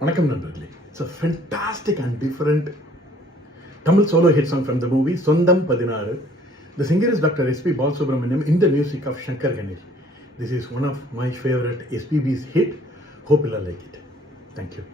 வணக்கம் நண்பர்களே. It's a fantastic and different Tamil solo hit song from the movie Sondam 16. The singer is Dr. S.P. Balasubramaniam in the music of Shankar Ganesh. This is one of my favorite SPB's hit. Hope you'll like it. Thank you.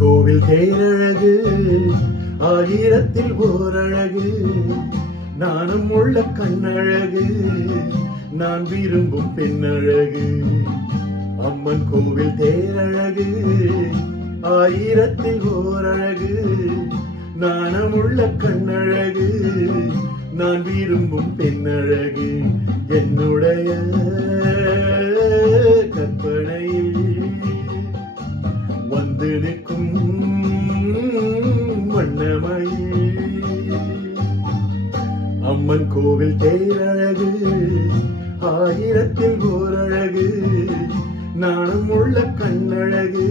கோவில் தேரழகு ஆயிரத்தில் ஓரழகு நானும் உள்ள கண்ணழகு நான் விரும்பும் பெண்ணழகு. அம்மன் கோவில் தேரழகு ஆயிரத்தில் ஓரழகு நானும் உள்ள கண்ணழகு நான் விரும்பும் பெண்ணழகு. என்னுடைய கற்பனையில் வந்து நிற்கும் வண்ணமயே அம்மன் கோவில் தேரழகு ஆயிரத்தில் ஓரழகு நானும் உள்ள கண்ணழகு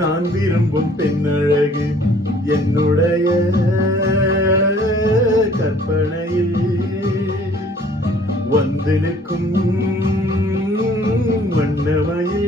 நான் விரும்பும் பெண்ணழகு. என்னுடைய கற்பனையில் வந்து நிற்கும் வண்ணமயே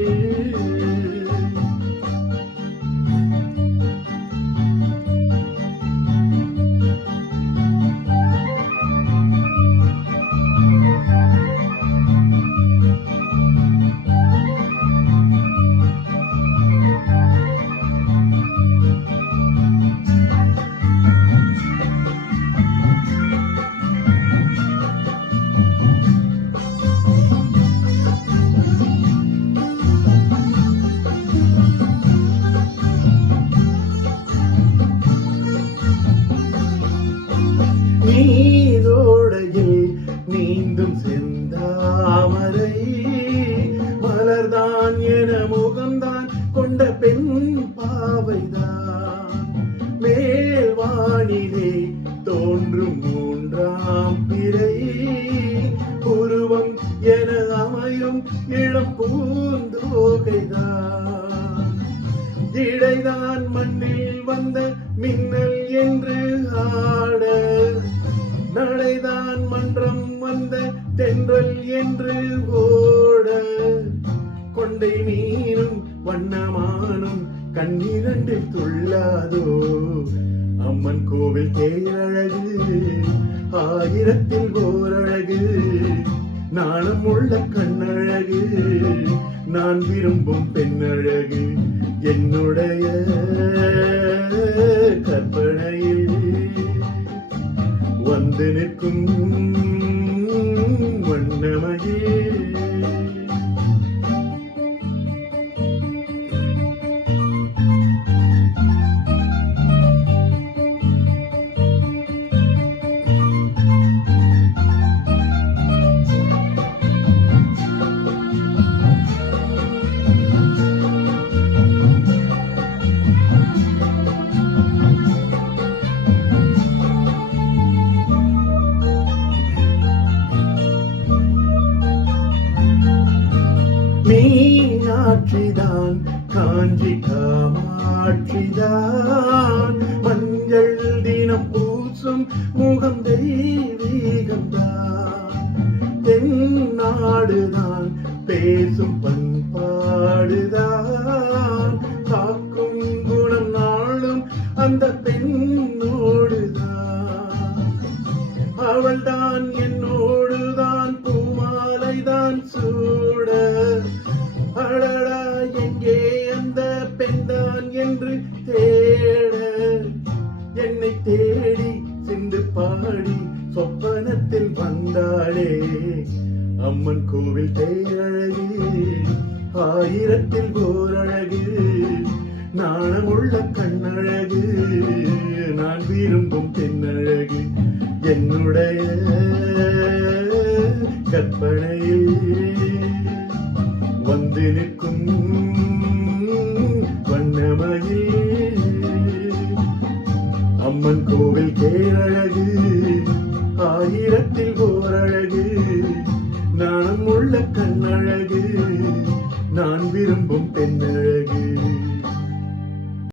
நீரோடையில் நீந்தும் செந்தாமரை மலர்தான் என முகம்தான் கொண்ட பெண் பாவைதான் மேல்வானிலே தோன்றும் மூன்றாம் பிறை உருவம் என அமையும் இளம் பூந்தோகைதான் இடைதான் மண்ணில் வந்த மின்னல் என்று ஆட நடைதான் மன்றம் வந்த தென்றல் என்று ஓட கொண்டை மீனும் வண்ணமானும் கண்ணிரண்டு துள்ளாதோ. அம்மன் கோவில் தேரழகு ஆயிரத்தில் ஓரழகு நானும் உள்ள கண்ணழகு நான் விரும்பும் பெண்ணழகு. என்னுடைய கற்பனையில் வந்து நிற்கும் வண்ணமயே மீனாட்சிதான் காஞ்சி காமாட்சிதான் மஞ்சள் தினம் பூசும் முகம் தெய்வீகம்தான் தென்னாடுதான் பேசும் பண்பாடுதான் காக்கும் குணம் நாளும் அந்த பெண்ணோடுதான் அவள்தான் என்னோடுதான் பூமாலைதான் சூட அடடா எங்கே அந்த பெண்தான் என்று தேட என்னை தேடி சென்று பாடி சொப்பனத்தில் வந்தாளே. அம்மன் கோவில் தேரழகு ஆயிரத்தில் ஓரழகு நாணமுள்ள கண்ணழகு நான் விரும்பும் தென்னழகு. என்னுடைய கற்பனையில் வந்து நிற்கும் வண்ணமயில் அம்மன் கோவில் கேரழகு ஆயிரத்தில் ஓரழகு நாணம் உள்ள கண்ணழகு நான் விரும்பும் பெண்ணழகு